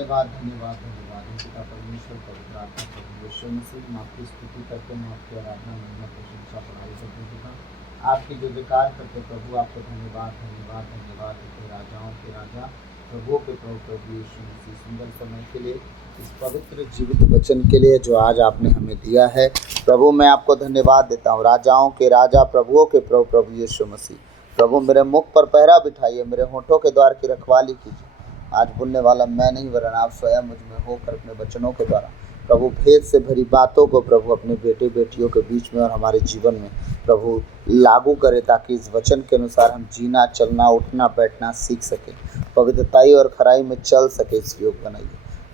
धन्यवाद धन्यवाद धन्यवाद हे पिता परमेश्वर पवित्र आत्मा प्रभु यीशु मसीह। हम आपकी स्तुति करते हैं, आपकी आराधना महिमा प्रशंसा बड़ाई करते हैं पिता। आपकी जय जयकार करते प्रभु। आपको धन्यवाद धन्यवाद धन्यवाद हे राजाओं के राजा प्रभुओं के प्रभु प्रभु यीशु मसीह। सुंदर समय के लिए, इस पवित्र जीवित वचन के लिए जो आज आपने हमें दिया है प्रभु, मैं आपको धन्यवाद देता हूँ। राजाओं के राजा प्रभुओं के प्रभु प्रभु यीशु मसीह। प्रभु मेरे मुख पर पहरा बिठाइए, मेरे होठों के द्वार की रखवाली कीजिए। आज बोलने वाला मैं नहीं वरन आप स्वयं मुझ में होकर अपने वचनों के द्वारा प्रभु भेद से भरी बातों को प्रभु अपने बेटे बेटियों के बीच में और हमारे जीवन में प्रभु लागू करे, ताकि इस वचन के अनुसार हम जीना चलना उठना बैठना सीख सके, पवित्रताई और खराई में चल सके। इस योग बनाइए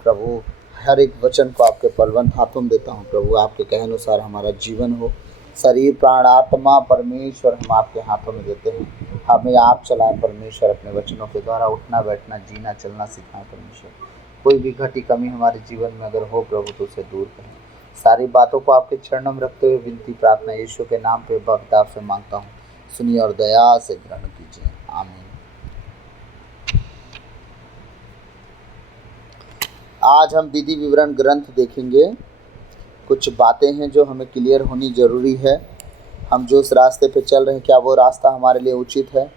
प्रभु। हर एक वचन को आपके बलवंत हाथों में देता हूँ प्रभु। आपके कहे अनुसार हमारा जीवन हो, शरीर प्राण आत्मा परमेश्वर हम आपके हाथों में देते हैं। हमें आप चलाएं परमेश्वर, अपने वचनों के द्वारा उठना बैठना जीना चलना सिखाएं परमेश्वर। कोई भी घटी कमी हमारे जीवन में अगर हो प्रभु तो उसे दूर करें। सारी बातों को आपके चरणों में रखते हुए विनती प्रार्थना यीशु के नाम पे भक्ति आपसे मांगता हूँ, सुनिए और दया से ग्रहण कीजिए, आमीन। आज हम विधि विवरण ग्रंथ देखेंगे। कुछ बातें हैं जो हमें क्लियर होनी ज़रूरी है। हम जो इस रास्ते पे चल रहे हैं, क्या वो रास्ता हमारे लिए उचित है?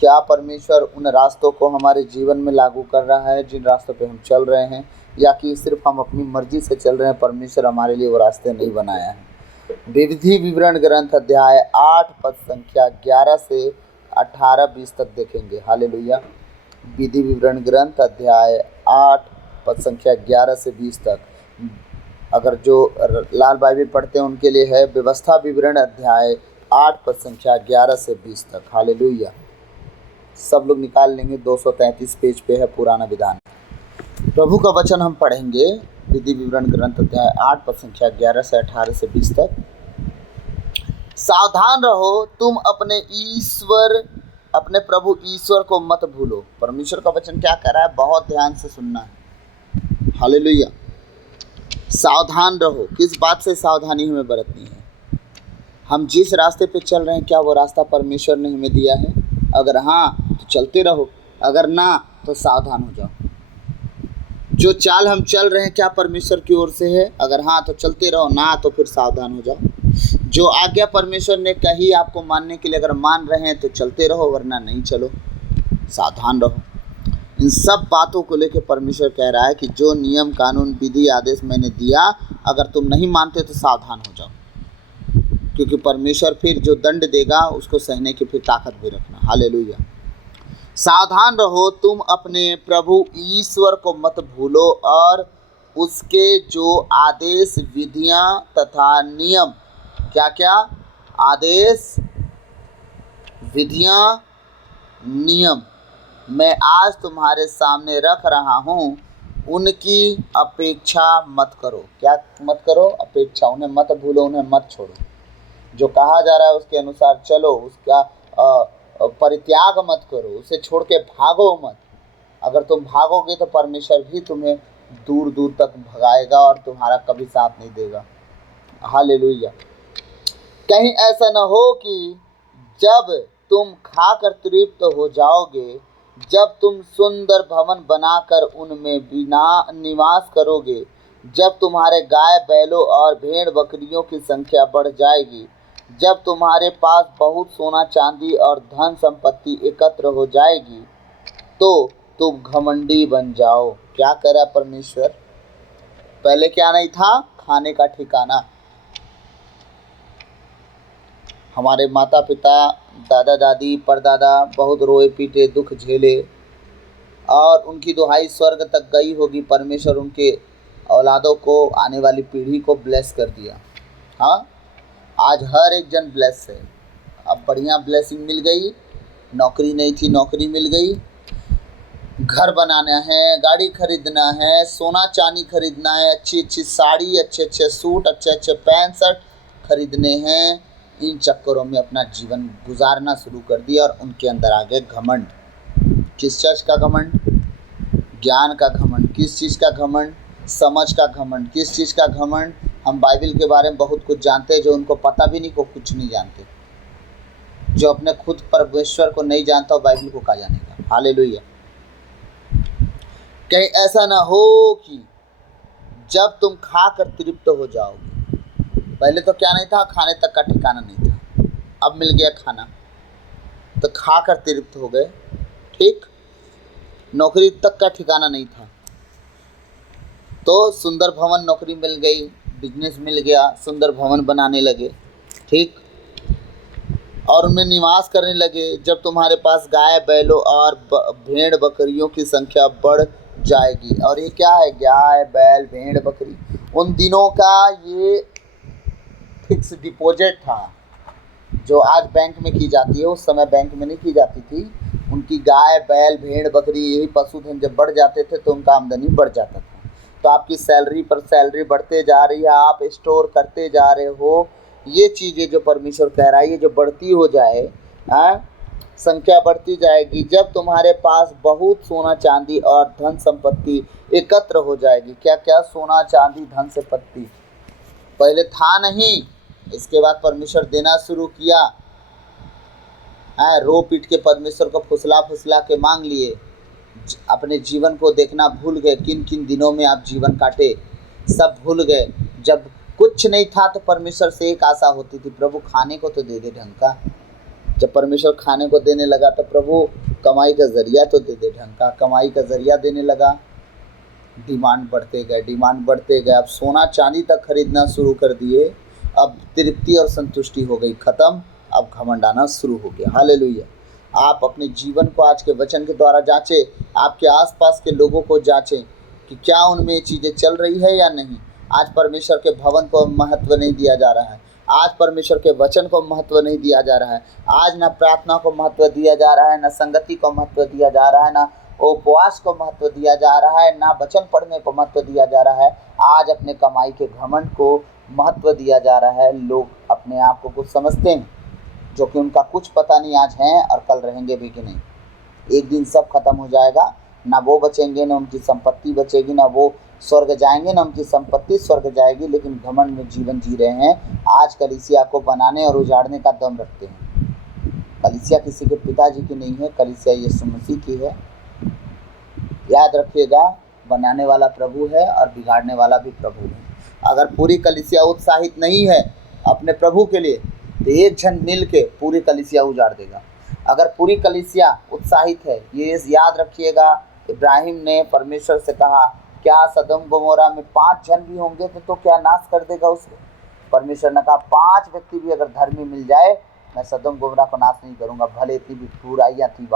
क्या परमेश्वर उन रास्तों को हमारे जीवन में लागू कर रहा है जिन रास्तों पे हम चल रहे हैं, या कि सिर्फ हम अपनी मर्जी से चल रहे हैं, परमेश्वर हमारे लिए वो रास्ते नहीं बनाया है। विधि विवरण ग्रंथ अध्याय 8 पद संख्या 11 से 18-20 तक देखेंगे। हालेलुया। विधि विवरण ग्रंथ अध्याय 8 पद संख्या 11 से 20 तक। अगर जो लाल बाइबल पढ़ते हैं उनके लिए है व्यवस्था विवरण अध्याय 8 पद संख्या 11 से 20 तक। हालेलुया। सब लोग निकाल लेंगे, 233 पेज पे है पुराना विधान। प्रभु का वचन हम पढ़ेंगे। विधि विवरण ग्रंथ अध्याय 8 पद संख्या 11 से 18 से 20 तक। सावधान रहो, तुम अपने प्रभु ईश्वर को मत भूलो। परमेश्वर का वचन क्या कह रहा है, बहुत ध्यान से सुनना है। हालेलुया। सावधान रहो, किस बात से सावधानी हमें बरतनी है? हम जिस रास्ते पे चल रहे हैं, क्या वो रास्ता परमेश्वर ने हमें दिया है? अगर हाँ तो चलते रहो, अगर ना तो सावधान हो जाओ। जो चाल हम चल रहे हैं क्या परमेश्वर की ओर से है? अगर हाँ तो चलते रहो, ना तो फिर सावधान हो जाओ। जो आज्ञा परमेश्वर ने कही आपको मानने के लिए, अगर मान रहे हैं तो चलते रहो, वरना नहीं चलो, सावधान रहो। इन सब बातों को लेकर परमेश्वर कह रहा है कि जो नियम कानून विधि आदेश मैंने दिया, अगर तुम नहीं मानते तो सावधान हो जाओ, क्योंकि परमेश्वर फिर जो दंड देगा उसको सहने की फिर ताकत भी रखना। हालेलुया। सावधान रहो, तुम अपने प्रभु ईश्वर को मत भूलो और उसके जो आदेश विधियां तथा नियम, क्या क्या आदेश विधियां नियम मैं आज तुम्हारे सामने रख रहा हूँ, उनकी अपेक्षा मत करो। क्या मत करो? अपेक्षा। उन्हें मत भूलो, उन्हें मत छोड़ो। जो कहा जा रहा है उसके अनुसार चलो, उसका परित्याग मत करो, उसे छोड़ के भागो मत। अगर तुम भागोगे तो परमेश्वर भी तुम्हें दूर दूर तक भगाएगा और तुम्हारा कभी साथ नहीं देगा। हालेलुया। कहीं ऐसा न हो कि जब तुम खाकर तृप्त हो जाओगे, जब तुम सुंदर भवन बनाकर उनमें बिना निवास करोगे, जब तुम्हारे गाय बैलों और भेड़ बकरियों की संख्या बढ़ जाएगी, जब तुम्हारे पास बहुत सोना चांदी और धन संपत्ति एकत्र हो जाएगी, तो तुम घमंडी बन जाओ। क्या करा परमेश्वर? पहले क्या नहीं था? खाने का ठिकाना। हमारे माता पिता दादा दादी परदादा बहुत रोए पीटे दुख झेले और उनकी दुहाई स्वर्ग तक गई होगी। परमेश्वर उनके औलादों को, आने वाली पीढ़ी को ब्लेस कर दिया। हाँ, आज हर एक जन ब्लेस है। अब बढ़िया ब्लेसिंग मिल गई। नौकरी नहीं थी, नौकरी मिल गई। घर बनाना है, गाड़ी खरीदना है, सोना चांदी खरीदना है, अच्छी अच्छी साड़ी, अच्छे अच्छे सूट, अच्छे अच्छे पैंट शर्ट खरीदने हैं। इन चक्करों में अपना जीवन गुजारना शुरू कर दिया और उनके अंदर आ गए घमंड। किस चीज़ का घमंड? ज्ञान का घमंड। किस चीज़ का घमंड? समझ का घमंड। किस चीज़ का घमंड? हम बाइबल के बारे में बहुत कुछ जानते हैं, जो उनको पता भी नहीं, को कुछ नहीं जानते। जो अपने खुद परमेश्वर को नहीं जानता, वो बाइबल को क्या जानेगा। हालेलुया। कहीं ऐसा ना हो कि जब तुम खाकर तृप्त हो जाओगे। पहले तो क्या नहीं था, खाने तक का ठिकाना नहीं था, अब मिल गया खाना तो खाकर तृप्त हो गए। ठीक, नौकरी तक का ठिकाना नहीं था तो सुंदर भवन नौकरी मिल गई, बिजनेस मिल गया, सुंदर भवन बनाने लगे। ठीक, और उनमें निवास करने लगे। जब तुम्हारे पास गाय बैलों और भेड़ बकरियों की संख्या बढ़ जाएगी। और ये क्या है, गाय बैल भेड़ बकरी, उन दिनों का ये फिक्स डिपॉजिट था जो आज बैंक में की जाती है, उस समय बैंक में नहीं की जाती थी। उनकी गाय बैल भेड़ बकरी यही पशुधन जब बढ़ जाते थे तो उनका आमदनी बढ़ जाता था। तो आपकी सैलरी पर सैलरी बढ़ते जा रही है, आप स्टोर करते जा रहे हो। ये चीज़ें जो परमेश्वर कह रहा है, ये जो बढ़ती हो जाए, संख्या बढ़ती जाएगी। जब तुम्हारे पास बहुत सोना चांदी और धन संपत्ति एकत्र हो जाएगी। क्या क्या, सोना चांदी धन संपत्ति पहले था नहीं, इसके बाद परमेश्वर देना शुरू किया। रो पीट के परमेश्वर को फुसला फुसला के मांग लिए, अपने जीवन को देखना भूल गए। किन किन दिनों में आप जीवन काटे सब भूल गए। जब कुछ नहीं था तो परमेश्वर से एक आशा होती थी, प्रभु खाने को तो दे दे ढंग का। जब परमेश्वर खाने को देने लगा तो प्रभु कमाई का जरिया तो दे दे ढंग का। कमाई का जरिया देने लगा, डिमांड बढ़ते गए, डिमांड बढ़ते गए। अब सोना चांदी तक खरीदना शुरू कर दिए। अब तृप्ति और संतुष्टि हो गई खत्म, अब घमंड आना शुरू हो गया। हालेलुया। आप अपने जीवन को आज के वचन के द्वारा जांचें, आपके आसपास के लोगों को जांचें कि क्या उनमें ये चीज़ें चल रही है या नहीं। आज परमेश्वर के भवन को महत्व नहीं दिया जा रहा है, आज परमेश्वर के वचन को महत्व नहीं दिया जा रहा है। आज ना प्रार्थना को महत्व दिया जा रहा है, ना संगति को महत्व दिया जा रहा है, ना उपवास को महत्व दिया जा रहा है, ना वचन पढ़ने को महत्व दिया जा रहा है। आज अपने कमाई के घमंड को महत्व दिया जा रहा है। लोग अपने आप को कुछ समझते हैं जो कि उनका कुछ पता नहीं आज हैं और कल रहेंगे भी कि नहीं। एक दिन सब खत्म हो जाएगा, ना वो बचेंगे, ना उनकी संपत्ति बचेगी, ना वो स्वर्ग जाएंगे, ना उनकी संपत्ति स्वर्ग जाएगी। लेकिन घमंड में जीवन जी रहे हैं। आज कलीसिया को बनाने और उजाड़ने का दम रखते हैं। कलीसिया किसी के पिताजी की नहीं है, कलीसिया यीशु मसीह की है। याद रखिएगा, बनाने वाला प्रभु है और बिगाड़ने वाला भी प्रभु है। अगर पूरी कलीसिया उत्साहित नहीं है अपने प्रभु के लिए तो एक जन मिल के पूरी कलीसिया उजाड़ देगा। अगर पूरी कलीसिया उत्साहित है, ये याद रखिएगा, इब्राहिम ने परमेश्वर से कहा, क्या सदम गोमोरा में 5 जन भी होंगे तो क्या नाश कर देगा उसको। परमेश्वर ने कहा 5 व्यक्ति भी अगर धर्मी मिल जाए, मैं सदम गोमोरा को नाश नहीं करूँगा, भले इतनी भी बुराइयाँ थी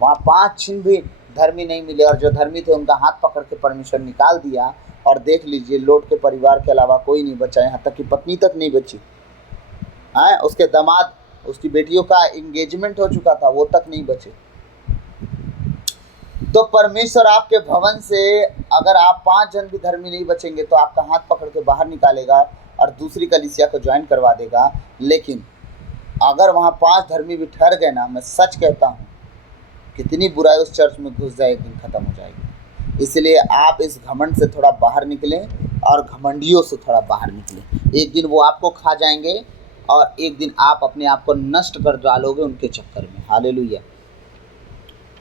वहाँ 5 छिन भी धर्मी नहीं मिले। और जो धर्मी थे उनका हाथ पकड़ के परमेश्वर निकाल दिया। और देख लीजिए, लोट के परिवार के अलावा कोई नहीं बचा, यहाँ तक कि पत्नी तक नहीं बची। उसके दामाद, उसकी बेटियों का एंगेजमेंट हो चुका था, वो तक नहीं बचे। तो परमेश्वर आपके भवन से अगर आप 5 जन भी धर्मी नहीं बचेंगे तो आपका हाथ पकड़ के बाहर निकालेगा और दूसरी कलीसिया को ज्वाइन करवा देगा। लेकिन अगर वहाँ 5 धर्मी भी ठहर गए ना, मैं सच कहता हूँ, कितनी बुराई उस चर्च में घुस जाए, एक दिन खत्म हो जाएगी। इसलिए आप इस घमंड से थोड़ा बाहर निकलें और घमंडियों से थोड़ा बाहर निकलें। एक दिन वो आपको खा जाएंगे और एक दिन आप अपने आप को नष्ट कर डालोगे उनके चक्कर में। हालेलुया।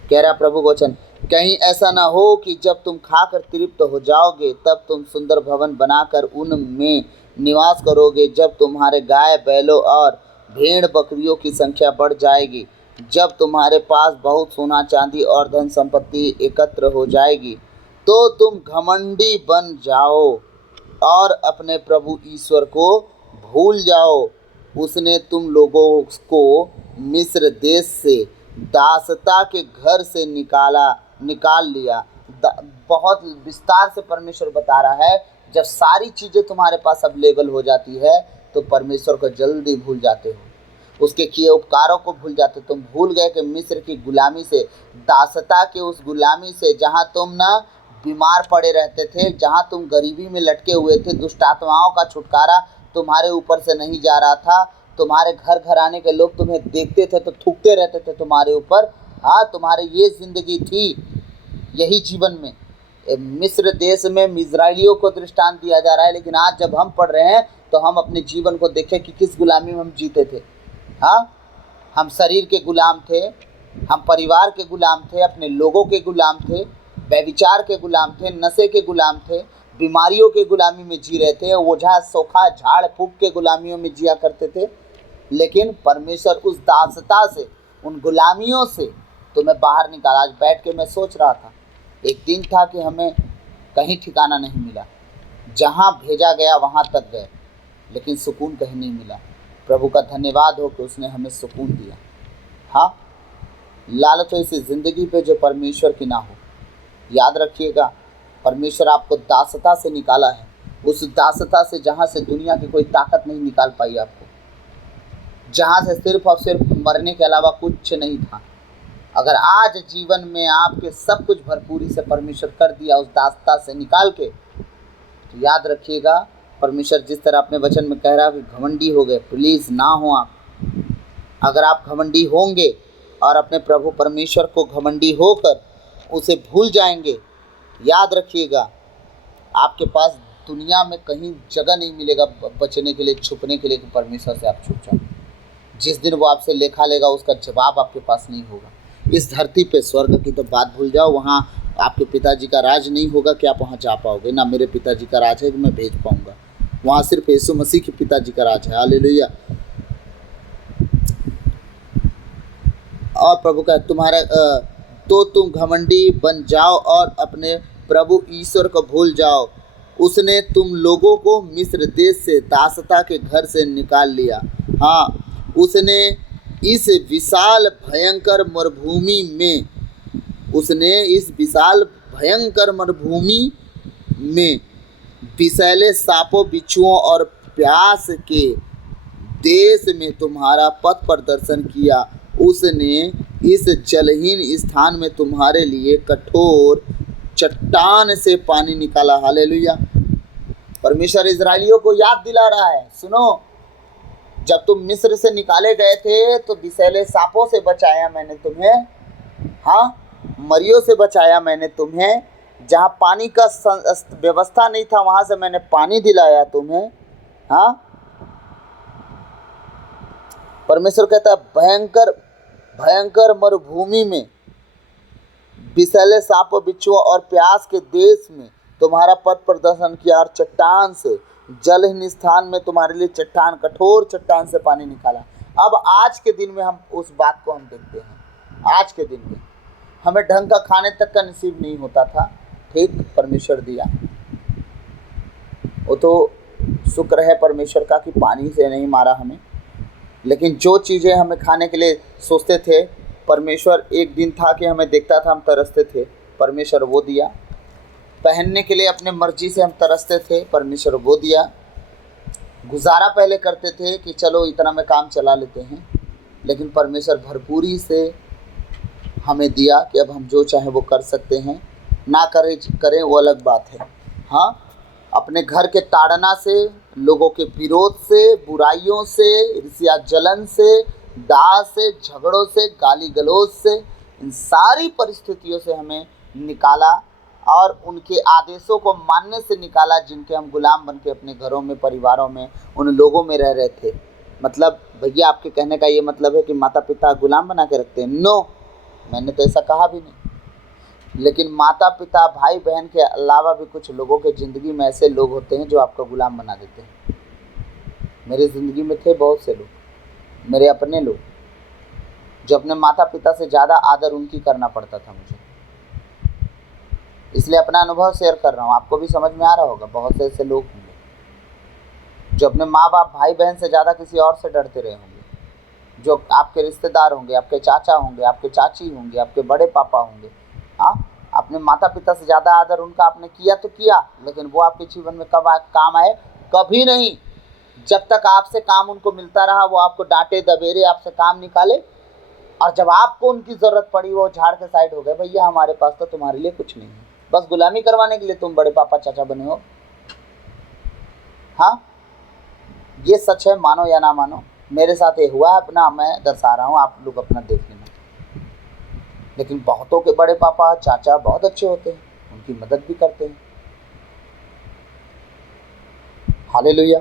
कह रहा प्रभु वचन, कहीं ऐसा ना हो कि जब तुम खाकर तृप्त हो जाओगे तब तुम सुंदर भवन बनाकर उनमें निवास करोगे। जब तुम्हारे गाय बैलों और भेड़ बकरियों की संख्या बढ़ जाएगी, जब तुम्हारे पास बहुत सोना चांदी और धन संपत्ति एकत्र हो जाएगी, तो तुम घमंडी बन जाओ और अपने प्रभु ईश्वर को भूल जाओ। उसने तुम लोगों को मिस्र देश से दासता के घर से निकाल लिया। बहुत विस्तार से परमेश्वर बता रहा है, जब सारी चीज़ें तुम्हारे पास अवेलेबल हो जाती है तो परमेश्वर को जल्दी भूल जाते हो, उसके किए उपकारों को भूल जाते। तुम भूल गए कि मिस्र की गुलामी से, दासता के उस गुलामी से, जहाँ तुम ना बीमार पड़े रहते थे, जहाँ तुम गरीबी में लटके हुए थे, दुष्ट आत्माओं का छुटकारा तुम्हारे ऊपर से नहीं जा रहा था। तुम्हारे घर घर आने के लोग तुम्हें देखते थे तो थूकते रहते थे तुम्हारे ऊपर। तुम्हारे ये जिंदगी थी, यही जीवन में मिस्र देश में इजराइलियों को दृष्टांत दिया जा रहा है। लेकिन आज जब हम पढ़ रहे हैं तो हम अपने जीवन को देखें कि किस गुलामी में हम जीते थे। हम शरीर के गुलाम थे, हम परिवार के गुलाम थे, अपने लोगों के गुलाम थे। व्यभिचार के गुलाम थे, नशे के गुलाम थे, बीमारियों के गुलामी में जी रहे थे, ओझा सोखा झाड़ फूक के गुलामियों में जिया करते थे। लेकिन परमेश्वर उस दासता से, उन गुलामियों से तुम्हें बाहर निकाला। आज बैठ के मैं सोच रहा था, एक दिन था कि हमें कहीं ठिकाना नहीं मिला, जहाँ भेजा गया वहाँ तक गए, लेकिन सुकून कहीं नहीं मिला। प्रभु का धन्यवाद हो कि उसने हमें सुकून दिया। हाँ, लालच हो इसी ज़िंदगी पे जो परमेश्वर की ना हो। याद रखिएगा, परमेश्वर आपको दासता से निकाला है, उस दासता से जहाँ से दुनिया की कोई ताकत नहीं निकाल पाई आपको, जहाँ से सिर्फ और सिर्फ मरने के अलावा कुछ नहीं था। अगर आज जीवन में आपके सब कुछ भरपूरी से परमेश्वर कर दिया उस दासता से निकाल के, तो याद रखिएगा, परमेश्वर जिस तरह अपने वचन में कह रहा है कि घमंडी हो गए, प्लीज़ ना हो आप। अगर आप घमंडी होंगे और अपने प्रभु परमेश्वर को घमंडी होकर उसे भूल जाएंगे, याद रखिएगा आपके पास दुनिया में कहीं जगह नहीं मिलेगा बचने के लिए, छुपने के लिए कि परमेश्वर से आप छुप जाओ। जिस दिन वो आपसे लेखा लेगा उसका जवाब आपके पास नहीं होगा। इस धरती पे स्वर्ग की तो बात भूल जाओ, वहाँ आपके पिताजी का राज नहीं होगा कि आप वहाँ जा पाओगे। ना मेरे पिताजी का राज है कि मैं भेज पाऊँगा, वहाँ सिर्फ यीशु मसीह के पिताजी का राज है। हालेलुया। और प्रभु का तुम्हारा तो तुम घमंडी बन जाओ और अपने प्रभु ईश्वर को भूल जाओ। उसने तुम लोगों को मिस्र देश से दासता के घर से निकाल लिया। हाँ, उसने इस विशाल भयंकर मरुभूमि में विषैले सांपों बिच्छुओं और प्यास के देश में तुम्हारा पथ प्रदर्शन किया। उसने इस जलहीन स्थान में तुम्हारे लिए कठोर चट्टान से पानी निकाला। हालेलुया। परमेश्वर इजरायलियों को याद दिला रहा है, सुनो, जब तुम मिस्र से निकाले गए थे तो विषैले सांपों से बचाया मैंने तुम्हें। हाँ, मरियों से बचाया मैंने तुम्हें। जहाँ पानी का व्यवस्था नहीं था वहाँ से मैंने पानी दिलाया तुम्हें। हाँ, परमेश्वर कहता है भयंकर मरुभूमि में विषैले सांपों बिच्छुओं और प्यास के देश में तुम्हारा पथ प्रदर्शन किया और चट्टान से, जलहीन स्थान में तुम्हारे लिए कठोर चट्टान से पानी निकाला। अब आज के दिन में हम उस बात को हम देखते हैं। आज के दिन में हमें ढंग का खाने तक का नसीब नहीं होता था, ठीक, परमेश्वर दिया। वो तो शुक्र है परमेश्वर का कि पानी से नहीं मारा हमें। लेकिन जो चीज़ें हमें खाने के लिए सोचते थे, परमेश्वर एक दिन था कि हमें देखता था हम तरसते थे, परमेश्वर वो दिया। पहनने के लिए अपने मर्जी से हम तरसते थे, परमेश्वर वो दिया। गुजारा पहले करते थे कि चलो इतना में काम चला लेते हैं, लेकिन परमेश्वर भरपूरी से हमें दिया कि अब हम जो चाहें वो कर सकते हैं। ना करें वो अलग बात है। हाँ, अपने घर के ताड़ना से, लोगों के विरोध से, बुराइयों से, ईर्ष्या जलन से, दाह से, झगड़ों से, गाली गलौज से, इन सारी परिस्थितियों से हमें निकाला और उनके आदेशों को मानने से निकाला जिनके हम गुलाम बन के अपने घरों में, परिवारों में, उन लोगों में रह रहे थे। मतलब भैया आपके कहने का ये मतलब है कि माता पिता गुलाम बना के रखते हैं? नो, मैंने तो ऐसा कहा भी नहीं। लेकिन माता पिता, भाई बहन के अलावा भी कुछ लोगों के ज़िंदगी में ऐसे लोग होते हैं जो आपका गुलाम बना देते हैं। मेरी ज़िंदगी में थे बहुत से लोग, मेरे अपने लोग, जो अपने माता पिता से ज़्यादा आदर उनकी करना पड़ता था मुझे। इसलिए अपना अनुभव शेयर कर रहा हूँ, आपको भी समझ में आ रहा होगा। बहुत से ऐसे लोग होंगे जो अपने माँ बाप, भाई बहन से ज़्यादा किसी और से डरते रहे होंगे, जो आपके रिश्तेदार होंगे, आपके चाचा होंगे, आपके चाची होंगे, आपके बड़े पापा होंगे। हाँ, अपने माता पिता से ज़्यादा आदर उनका आपने किया तो किया, लेकिन वो आपके जीवन में कब काम आए? कभी नहीं। जब तक आपसे काम उनको मिलता रहा, वो आपको डांटे दबेरे, आपसे काम निकाले, और जब आपको उनकी ज़रूरत पड़ी वो झाड़ के साइड हो गए। भैया हमारे पास तो तुम्हारे लिए कुछ नहीं है, बस गुलामी करवाने के लिए तुम बड़े पापा चाचा बने हो। हाँ, ये सच है, मानो या ना मानो, मेरे साथ ये हुआ है, अपना मैं दर्शा रहा हूँ, आप लोग अपना देख लेना। लेकिन बहुतों के बड़े पापा चाचा बहुत अच्छे होते हैं, उनकी मदद भी करते हैं। हालेलुया।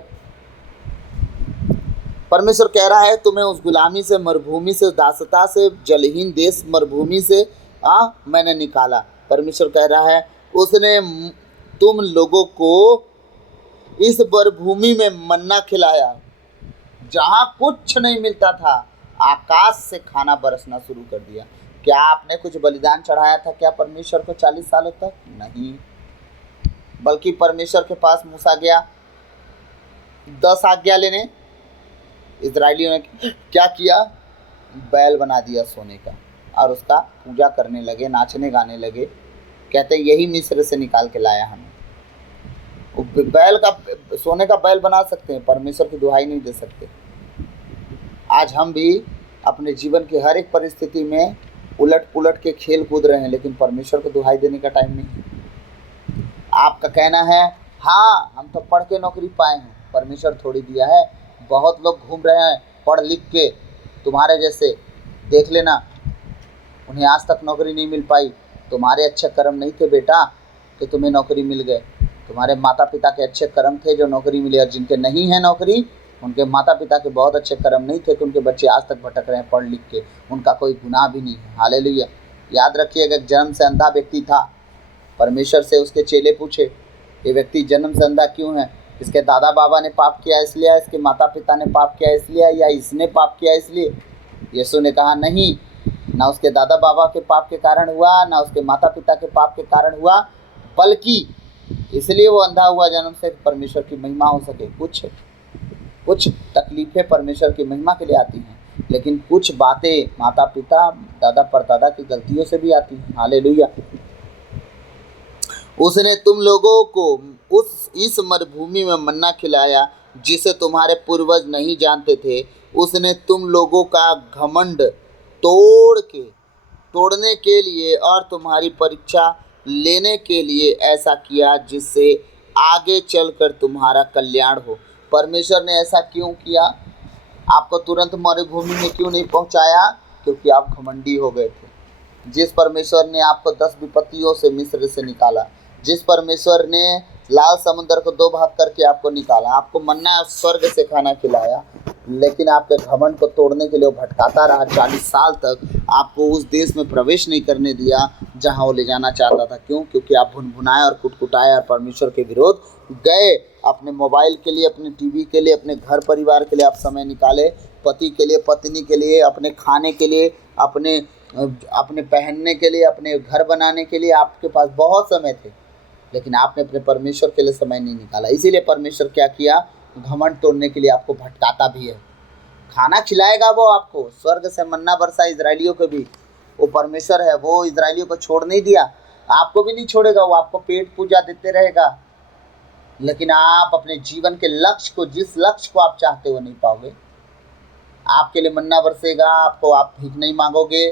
परमेश्वर कह रहा है तुम्हें उस गुलामी से, मरुभूमि से, दासता से, जलहीन देश मरुभूमि से मैंने निकाला। परमेश्वर कह रहा है उसने तुम लोगों को इस मरुभूमि में मन्ना खिलाया, जहाँ कुछ नहीं मिलता था, आकाश से खाना बरसना शुरू कर दिया। क्या आपने कुछ बलिदान चढ़ाया था क्या परमेश्वर को 40 सालों तक? नहीं, बल्कि परमेश्वर के पास मूसा गया 10 आज्ञा लेने। इजरायलियों ने क्या किया? बैल बना दिया सोने का और उसका पूजा करने लगे, नाचने गाने लगे, कहते यही मिस्र से निकाल के लाया हमें। बैल का, सोने का बैल बना सकते हैं, परमेश्वर की दुहाई नहीं दे सकते। आज हम भी अपने जीवन की हर एक परिस्थिति में उलट पुलट के खेल कूद रहे हैं, लेकिन परमेश्वर को दुहाई देने का टाइम नहीं। आपका कहना है हाँ हम तो पढ़ के नौकरी पाए हैं, परमेश्वर थोड़ी दिया है। बहुत लोग घूम रहे हैं पढ़ लिख के, तुम्हारे जैसे, देख लेना उन्हें आज तक नौकरी नहीं मिल पाई। तुम्हारे अच्छे कर्म नहीं थे बेटा कि तुम्हें नौकरी मिल गए, तुम्हारे माता पिता के अच्छे कर्म थे जो नौकरी मिली। और जिनके नहीं है नौकरी, उनके माता पिता के बहुत अच्छे कर्म नहीं थे कि उनके बच्चे आज तक भटक रहे हैं पढ़ लिख के, उनका कोई गुनाह भी नहीं है। हालेलुया। याद रखिएगा, जन्म से अंधा व्यक्ति था, परमेश्वर से उसके चेले पूछे ये व्यक्ति जन्म से अंधा क्यों है? इसके दादा बाबा ने पाप किया इसलिए, इसके माता पिता ने पाप किया इसलिए, या इसने पाप किया इसलिए? यीशु ने कहा नहीं, ना उसके दादा बाबा के पाप के कारण हुआ, ना उसके माता पिता के पाप के कारण हुआ, बल्कि इसलिए वो अंधा हुआ जन्म से, परमेश्वर की महिमा हो सके। कुछ तकलीफें परमेश्वर की महिमा के लिए आती हैं, लेकिन कुछ बातें माता पिता दादा परदादा की गलतियों से भी आती हैं। हालेलुया। उसने तुम लोगों को इस मरुभूमि में मन्ना खिलाया जिसे तुम्हारे पूर्वज नहीं जानते थे। उसने तुम लोगों का घमंड तोड़ने के लिए और तुम्हारी परीक्षा लेने के लिए ऐसा किया जिससे आगे चलकर तुम्हारा कल्याण हो। परमेश्वर ने ऐसा क्यों किया? आपको तुरंत मरुभूमि में क्यों नहीं पहुंचाया? क्योंकि आप घमंडी हो गए थे। जिस परमेश्वर ने आपको 10 विपत्तियों से मिस्र से निकाला, जिस परमेश्वर ने लाल समुद्र को 2 भाग करके आपको निकाला, आपको मन्ना स्वर्ग से खाना खिलाया, लेकिन आपके घमंड को तोड़ने के लिए वो भटकाता रहा 40 साल तक, आपको उस देश में प्रवेश नहीं करने दिया जहां वो ले जाना चाहता था। क्यों? क्योंकि आप भुनभुनाए और कुटकुटाए और परमेश्वर के विरोध गए। अपने मोबाइल के लिए, अपने टीवी के लिए, अपने घर परिवार के लिए आप समय निकाले, पति के लिए, पत्नी के लिए, अपने खाने के लिए, अपने पहनने के लिए, अपने घर बनाने के लिए आपके पास बहुत समय थे, लेकिन आपने अपने परमेश्वर के लिए समय नहीं निकाला। इसीलिए परमेश्वर क्या किया? घमंड तोड़ने के लिए आपको भटकाता भी है। खाना खिलाएगा वो आपको, स्वर्ग से मन्ना बरसा इजरायलियों को भी, वो परमेश्वर है, वो इजरायलियों को छोड़ नहीं दिया, आपको भी नहीं छोड़ेगा। वो आपको पेट पूजा देते रहेगा, लेकिन आप अपने जीवन के लक्ष्य को, जिस लक्ष्य को आप चाहते हो, नहीं पाओगे। आपके लिए मन्ना बरसेगा, आप भीख नहीं मांगोगे,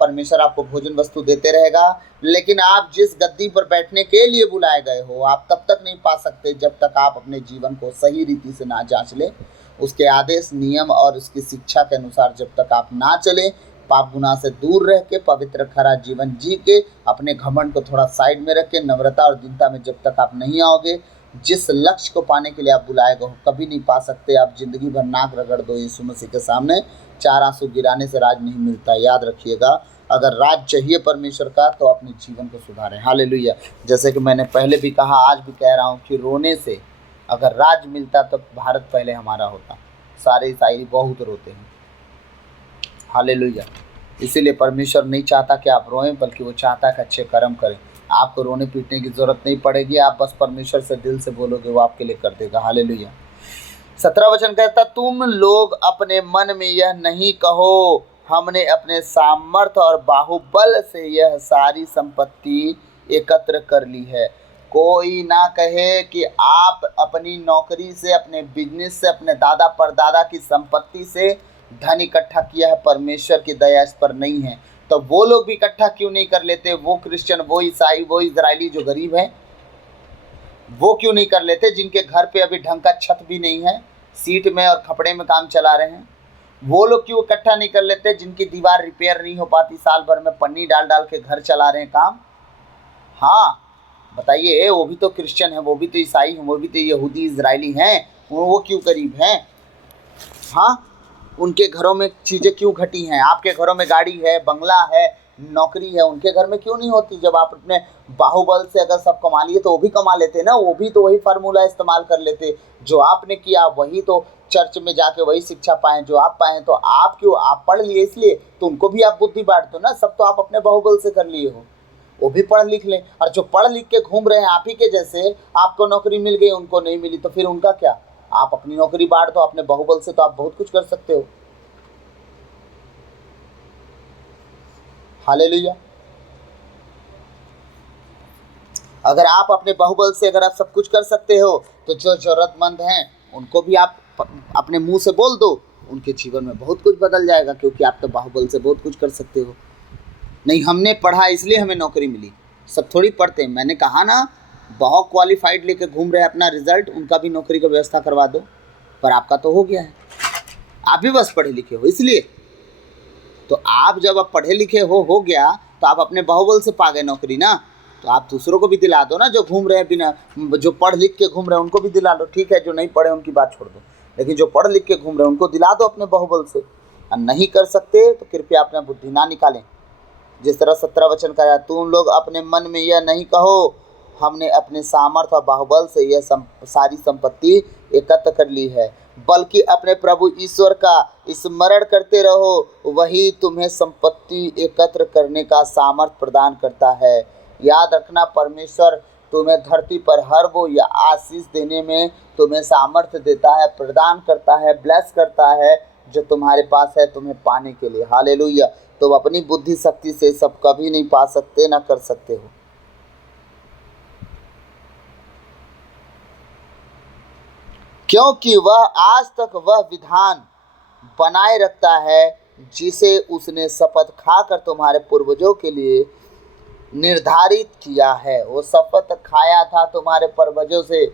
परमेश्वर आपको भोजन वस्तु देते रहेगा, लेकिन आप जिस गद्दी पर बैठने के लिए बुलाए गए हो, आप तब तक नहीं पा सकते जब तक आप अपने जीवन को सही रीति से ना जांच ले, उसके आदेश, नियम और उसकी शिक्षा के अनुसार जब तक आप ना चले, पाप गुनाह से दूर रह के पवित्र खरा जीवन जी के, अपने घमंड को थोड़ा साइड में रख के नम्रता और दीनता में जब तक आप नहीं आओगे, जिस लक्ष्य को पाने के लिए आप बुलाए गए हो, कभी नहीं पा सकते। आप जिंदगी भर नाक रगड़ दो यीशु मसीह के सामने, 4 आंसू गिराने से राज नहीं मिलता। याद रखिएगा, अगर राज चाहिए परमेश्वर का तो अपने जीवन को सुधारें। हालेलुया। जैसे कि मैंने पहले भी कहा, आज भी कह रहा हूँ कि रोने से अगर राज मिलता तो भारत पहले हमारा होता। सारे ईसाई बहुत रोते हैं। हालेलुया। इसीलिए परमेश्वर नहीं चाहता कि आप रोएं, बल्कि वो चाहता है कि अच्छे कर्म करें। आपको रोने पीटने की जरूरत नहीं पड़ेगी, आप बस परमेश्वर से दिल से बोलोगे, वो आपके लिए कर देगा। हालेलुया। 17 वचन कहता, तुम लोग अपने मन में यह नहीं कहो हमने अपने सामर्थ्य और बाहुबल से यह सारी संपत्ति एकत्र कर ली है। कोई ना कहे कि आप अपनी नौकरी से, अपने बिजनेस से, अपने दादा परदादा की संपत्ति से धन इकट्ठा किया है। परमेश्वर की दया इस पर नहीं है, तो वो लोग भी इकट्ठा क्यों नहीं कर लेते? वो क्रिश्चियन, वो ईसाई, वो इजरायली जो गरीब हैं, वो क्यों नहीं कर लेते? जिनके घर पे अभी ढंग का छत भी नहीं है, सीट में और खपड़े में काम चला रहे हैं, वो लोग क्यों इकट्ठा नहीं कर लेते? जिनकी दीवार रिपेयर नहीं हो पाती, साल भर में पन्नी डाल डाल के घर चला रहे हैं काम। हाँ बताइए, वो भी तो क्रिश्चियन है, वो भी तो ईसाई हैं, वो भी तो यहूदी इजरायली हैं, वो क्यों गरीब हैं? हाँ, उनके घरों में चीज़ें क्यों घटी हैं? आपके घरों में गाड़ी है, बंगला है, नौकरी है उनके घर में क्यों नहीं होती? जब आप अपने बाहुबल से अगर सब कमा लिए तो वो भी कमा लेते ना, वो भी तो वही फार्मूला इस्तेमाल कर लेते जो आपने किया, वही तो चर्च में जाके वही शिक्षा पाए जो आप पाए। तो आप क्यों, आप पढ़ लिए इसलिए तो उनको भी आप बुद्धि बांट दो ना, सब तो आप अपने बाहुबल से कर लिए हो, वो भी पढ़ लिख लें। और जो पढ़ लिख के घूम रहे हैं आप ही के जैसे, आपको नौकरी मिल गई उनको नहीं मिली, तो फिर उनका क्या? आप अपनी नौकरी बांट दो, अपने बाहुबल से तो आप बहुत कुछ कर सकते हो। हालेलुया। अगर आप अपने बाहुबल से अगर आप सब कुछ कर सकते हो तो जो जरूरतमंद हैं उनको भी आप अपने मुंह से बोल दो, उनके जीवन में बहुत कुछ बदल जाएगा, क्योंकि आप तो बाहुबल से बहुत कुछ कर सकते हो। नहीं हमने पढ़ा इसलिए हमें नौकरी मिली, सब थोड़ी पढ़ते हैं। मैंने कहा ना, बहुत क्वालिफाइड लेके घूम रहे हैं अपना रिजल्ट, उनका भी नौकरी का व्यवस्था करवा दो। पर आपका तो हो गया है, आप भी बस पढ़े लिखे हो इसलिए। तो आप जब आप पढ़े लिखे हो गया तो आप अपने बाहुबल से पा गए नौकरी ना, तो आप दूसरों को भी दिला दो ना, जो घूम रहे हैं बिना, जो पढ़ लिख के घूम रहे हैं उनको भी दिला लो। ठीक है, जो नहीं पढ़े उनकी बात छोड़ दो, लेकिन जो पढ़ लिख के घूम रहे हैं उनको दिला दो अपने बाहुबल से। और नहीं कर सकते तो कृपया अपना बुद्धि ना निकालें। जिस तरह 17 वचन कहा, तुम लोग अपने मन में यह नहीं कहो हमने अपने सामर्थ्य और बाहुबल से यह सारी संपत्ति एकत्र कर ली है, बल्कि अपने प्रभु ईश्वर का स्मरण करते रहो, वही तुम्हें संपत्ति एकत्र करने का सामर्थ्य प्रदान करता है। याद रखना, परमेश्वर तुम्हें धरती पर हर वो या आशीष देने में तुम्हें सामर्थ्य देता है, प्रदान करता है, ब्लेस करता है जो तुम्हारे पास है तुम्हें पाने के लिए। हालेलुया। तो अपनी बुद्धि शक्ति से सब कभी नहीं पा सकते, ना कर सकते हो। क्योंकि वह आज तक वह विधान बनाए रखता है जिसे उसने शपथ खाकर तुम्हारे पूर्वजों के लिए निर्धारित किया है। वो शपथ खाया था तुम्हारे पूर्वजों से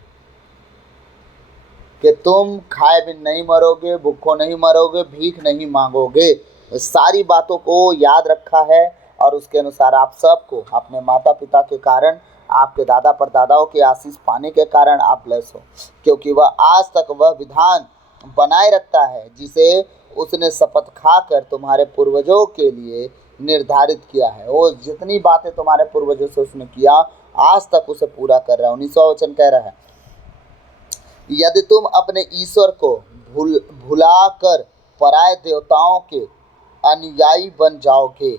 कि तुम खाए बिन नहीं मरोगे, भूखों नहीं मरोगे, भीख नहीं मांगोगे। सारी बातों को याद रखा है और उसके अनुसार आप सबको अपने माता पिता के कारण, आपके दादा परदादाओं के आशीष पाने के कारण आप ब्लेस हो, क्योंकि वह आज तक वह विधान बनाए रखता है जिसे उसने शपथ खाकर तुम्हारे पूर्वजों के लिए निर्धारित किया है। वो जितनी बातें तुम्हारे पूर्वजों से उसने किया आज तक उसे पूरा कर रहा है। 19वां वचन कह रहा है, यदि तुम अपने ईश्वर को भुलाकर पराये देवताओं के अनुयायी बन जाओगे।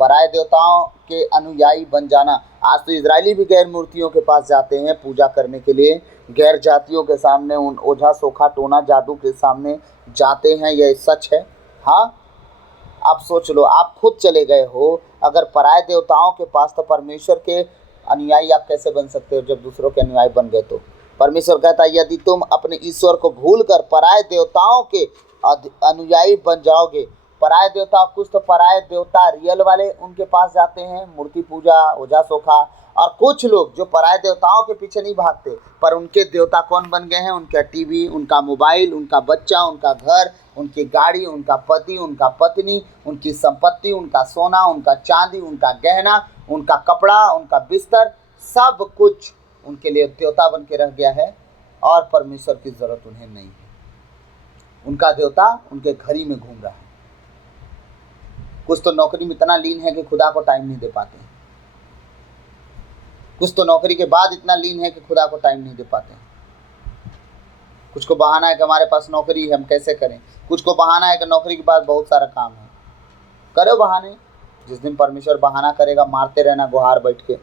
पराये देवताओं के अनुयायी बन जाना, आज तो इजरायली भी गैर मूर्तियों के पास जाते हैं पूजा करने के लिए, गैर जातियों के सामने, उन ओझा सोखा टोना जादू के सामने जाते हैं, यह सच है। हाँ, आप सोच लो, आप खुद चले गए हो अगर पराये देवताओं के पास, तो परमेश्वर के अनुयायी आप कैसे बन सकते हो जब दूसरों के अनुयायी बन गए तो? परमेश्वर कहता है, यदि तुम अपने ईश्वर को भूलकर पराये देवताओं के अनुयायी बन जाओगे। पराये देवता, कुछ तो पराये देवता रियल वाले उनके पास जाते हैं, मूर्ति पूजा, ओझा सोखा, और कुछ लोग जो पराये देवताओं के पीछे नहीं भागते, पर उनके देवता कौन बन गए हैं? उनका टीवी, उनका मोबाइल, उनका बच्चा, उनका घर, उनकी गाड़ी, उनका पति, उनका पत्नी, उनकी संपत्ति, उनका सोना, उनका चांदी, उनका गहना, उनका कपड़ा, उनका बिस्तर, सब कुछ उनके लिए देवता बन के रह गया है और परमेश्वर की जरूरत उन्हें नहीं है। उनका देवता उनके घर ही में घूम रहा है। कुछ तो नौकरी में इतना लीन है कि खुदा को टाइम नहीं दे पाते, कुछ तो नौकरी के बाद इतना लीन है कि खुदा को टाइम नहीं दे पाते। कुछ को बहाना है कि हमारे पास नौकरी है, हम कैसे करें। कुछ को बहाना है कि नौकरी के बाद बहुत सारा काम है। करो बहाने, जिस दिन परमेश्वर बहाना करेगा मारते रहना गुहार बैठ के।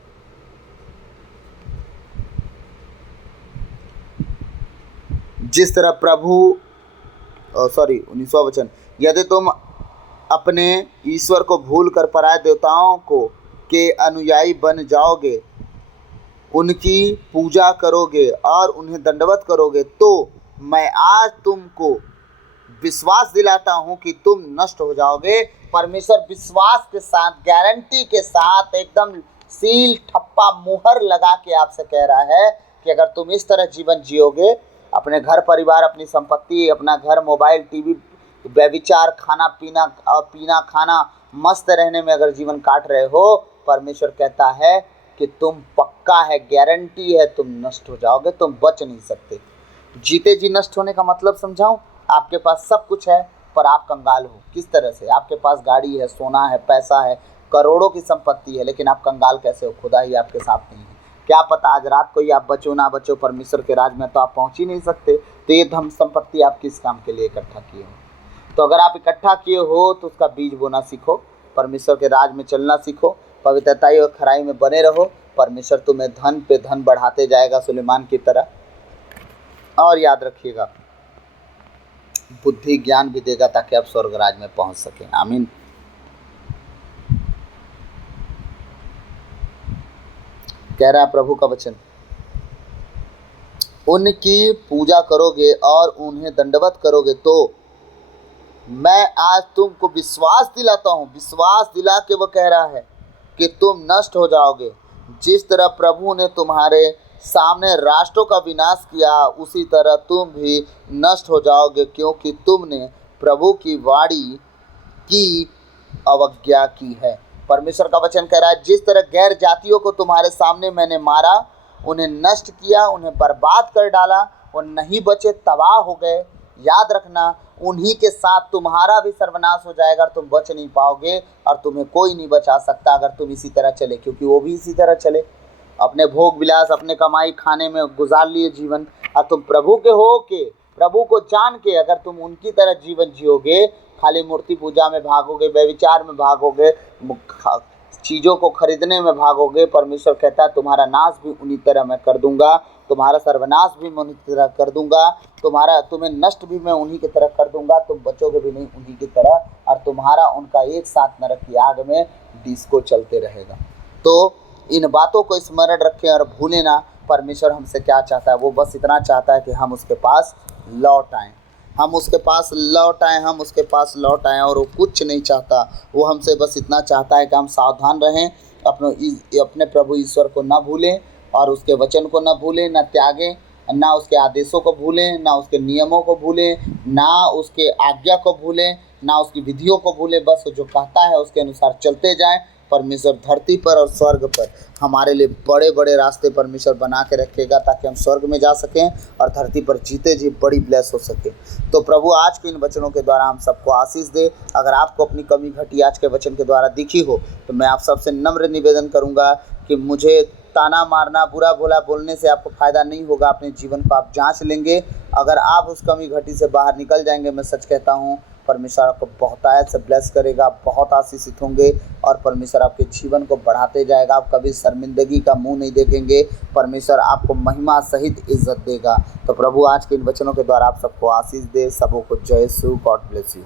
जिस तरह प्रभु 19वां वचन, यदि तुम अपने ईश्वर को भूलकर पराये देवताओं को के अनुयायी बन जाओगे, उनकी पूजा करोगे और उन्हें दंडवत करोगे, तो मैं आज तुमको विश्वास दिलाता हूं कि तुम नष्ट हो जाओगे। परमेश्वर विश्वास के साथ, गारंटी के साथ, एकदम सील ठप्पा मुहर लगा के आपसे कह रहा है कि अगर तुम इस तरह जीवन जियोगे, अपने घर परिवार, अपनी संपत्ति, अपना घर, मोबाइल, टीवी, व्यभिचार, खाना पीना खाना, मस्त रहने में अगर जीवन काट रहे हो, परमेश्वर कहता है कि तुम पक्का है, गारंटी है, तुम नष्ट हो जाओगे, तुम बच नहीं सकते। जीते जी नष्ट होने का मतलब समझाऊं? आपके पास सब कुछ है पर आप कंगाल हो। किस तरह से? आपके पास गाड़ी है, सोना है, पैसा है, करोड़ों की संपत्ति है, लेकिन आप कंगाल कैसे हो? खुदा ही आपके साथ नहीं है। क्या पता आज रात को ही आप बचो ना बचो, परमेश्वर के राज में तो आप पहुंच ही नहीं सकते। तो ये धन संपत्ति आप किस काम के लिए इकट्ठा किए हो? तो अगर आप इकट्ठा किए हो तो उसका बीज बोना सीखो, परमेश्वर के राज में चलना सीखो, पवित्रताई और खराई में बने रहो। परमेश्वर तुम्हें धन पे धन बढ़ाते जाएगा सुलेमान की तरह। और याद रखिएगा, बुद्धि ज्ञान भी देगा ताकि आप स्वर्ग राज में पहुंच सकें। आमीन। कह रहा है प्रभु का वचन, उनकी पूजा करोगे और उन्हें दंडवत करोगे तो मैं आज तुमको विश्वास दिलाता हूँ, विश्वास दिला के वो कह रहा है कि तुम नष्ट हो जाओगे। जिस तरह प्रभु ने तुम्हारे सामने राष्ट्रों का विनाश किया, उसी तरह तुम भी नष्ट हो जाओगे, क्योंकि तुमने प्रभु की वाणी की अवज्ञा की है। परमेश्वर का वचन कह रहा है, जिस तरह गैर जातियों को तुम्हारे सामने मैंने मारा, उन्हें नष्ट किया, उन्हें बर्बाद कर डाला, वो नहीं बचे, तबाह हो गए, याद रखना उन्हीं के साथ तुम्हारा भी सर्वनाश हो जाएगा। तुम बच नहीं पाओगे और तुम्हें कोई नहीं बचा सकता अगर तुम इसी तरह चले, क्योंकि वो भी इसी तरह चले, अपने भोग विलास, अपने कमाई खाने में गुजार लिए जीवन। और तुम प्रभु के हो के, प्रभु को जान के अगर तुम उनकी तरह जीवन जियोगे, खाली मूर्ति पूजा में भागोगे, व्यभिचार में भागोगे, चीज़ों को खरीदने में भागोगे, परमेश्वर कहता है तुम्हारा नाश भी उन्हीं तरह मैं कर दूंगा, तुम्हारा सर्वनाश भी मैं उन्हीं की तरह कर दूंगा, तुम्हें नष्ट भी मैं उन्हीं की तरह कर दूंगा, तुम बचोगे भी नहीं उन्हीं की तरह, और तुम्हारा उनका एक साथ नरक की आग में डिस्को चलते रहेगा। तो इन बातों को स्मरण रखें और भूलें ना। परमेश्वर हमसे क्या चाहता है? वो बस इतना चाहता है कि हम उसके पास लौट आएँ, हम उसके पास लौट आएँ, हम उसके पास लौट आएँ। और वो कुछ नहीं चाहता, वो हमसे बस इतना चाहता है कि हम सावधान रहें, अपने प्रभु ईश्वर को न भूलें और उसके वचन को न भूलें, न त्यागें, ना उसके आदेशों को भूलें, ना उसके नियमों को भूलें, ना उसके आज्ञा को भूलें, ना उसकी विधियों को भूलें। बस जो कहता है उसके अनुसार चलते जाएं। परमेश्वर धरती पर और स्वर्ग पर हमारे लिए बड़े बड़े रास्ते परमेश्वर बना के रखेगा, ताकि हम स्वर्ग में जा सकें और धरती पर जीते जी बड़ी ब्लेस हो सके। तो प्रभु आज के इन वचनों के द्वारा हम सबको आशीष दे। अगर आपको अपनी कमी घटी आज के वचन के द्वारा दिखी हो, तो मैं आप सबसे नम्र निवेदन करूँगा कि मुझे ताना मारना, बुरा भला बोलने से आपको फ़ायदा नहीं होगा। अपने जीवन को आप जांच लेंगे, अगर आप उस कमी घटी से बाहर निकल जाएंगे, मैं सच कहता हूँ परमेश्वर आपको बहुतायत से ब्लेस करेगा, बहुत आशीषित होंगे और परमेश्वर आपके जीवन को बढ़ाते जाएगा। आप कभी शर्मिंदगी का मुंह नहीं देखेंगे, परमेश्वर आपको महिमा सहित इज्जत देगा। तो प्रभु आज के इन वचनों के द्वारा आप सबको आशीष दे। सबों को जय यीशु, गॉड ब्लेस यू।